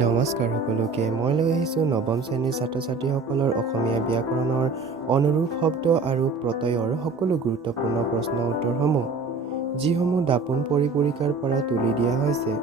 নমস্কাৰ সকলোকে। মই লৈ আহিছোঁ নৱম শ্ৰেণীৰ ছাত্ৰ ছাত্ৰীসকলৰ অসমীয়া ব্যাকৰণৰ অনুৰূপ শব্দ আৰু প্ৰত্যয়ৰ সকলো গুৰুত্বপূৰ্ণ প্ৰশ্ন উত্তৰসমূহ, যিসমূহ দাপোন পৰিপৰিকাৰ পৰা তুলি দিয়া হৈছে।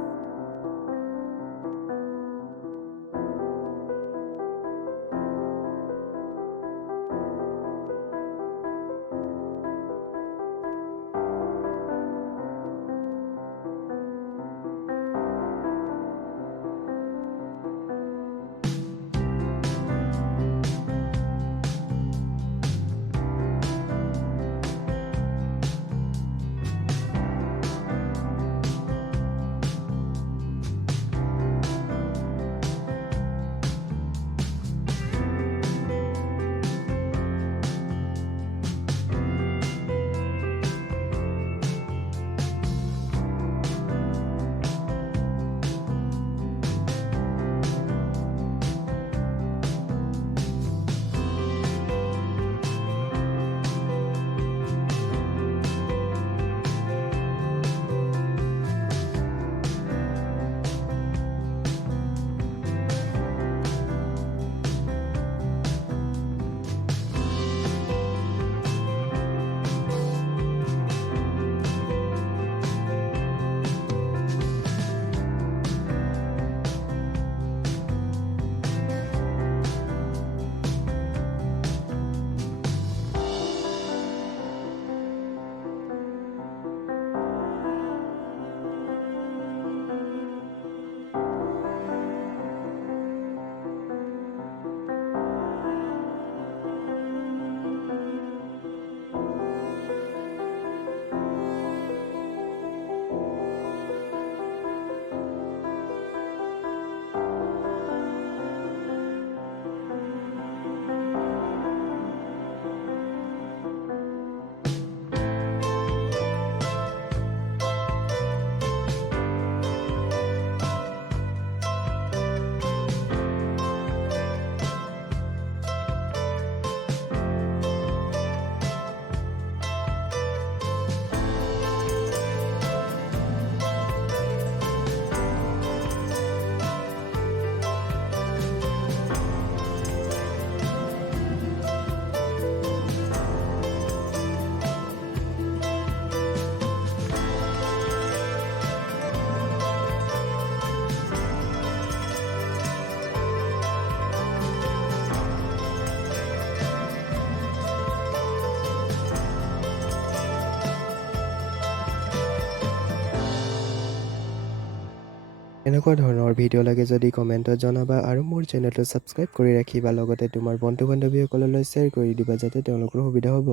এনেকুৱা ধৰণৰ ভিডিঅ' লাগে যদি কমেণ্টত জনাবা আৰু মোৰ চেনেলটো ছাবস্ক্ৰাইব কৰি ৰাখিবা, লগতে তোমাৰ বন্ধু বান্ধৱীসকললৈ শ্বেয়াৰ কৰি দিবা যাতে তেওঁলোকৰ সুবিধা হ'ব।